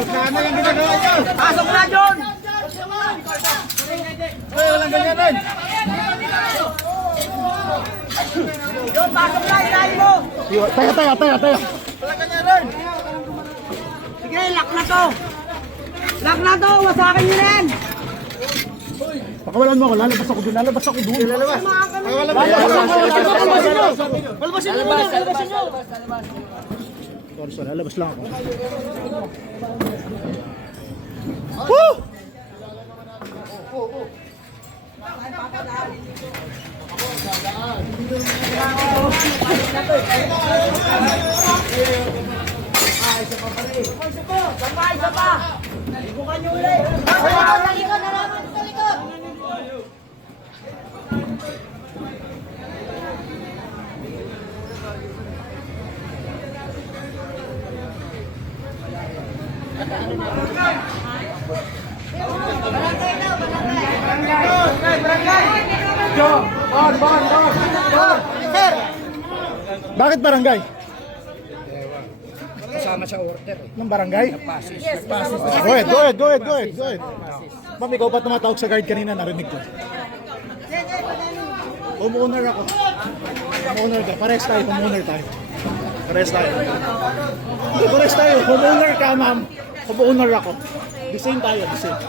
Ano yung ginagawa nyo? Pasok na, John! Walang ganyan rin. John, pasok na, ilahin mo! Tayo. Walang ganyan rin. Sige, lock na to! Lock na to! Wasakin nyo rin! Pakawalan mo ako, lalabas ako doon. Lalabas. Palbasin nyo. Sorry, lalabas lang ako. Isa pa! Ibukan nyo ulit! Sa likod! Sa likod! Bakit barangay? Kasama sa order. Ng barangay? Go ahead. Ma'am, ikaw pa tumatawag sa guard kanina, narinig ko. Homeowner ako. Homeowner ka. Pares tayo, homeowner tayo. Pares tayo. Homeowner ka, ma'am. Homeowner ako. The same tayo, the same.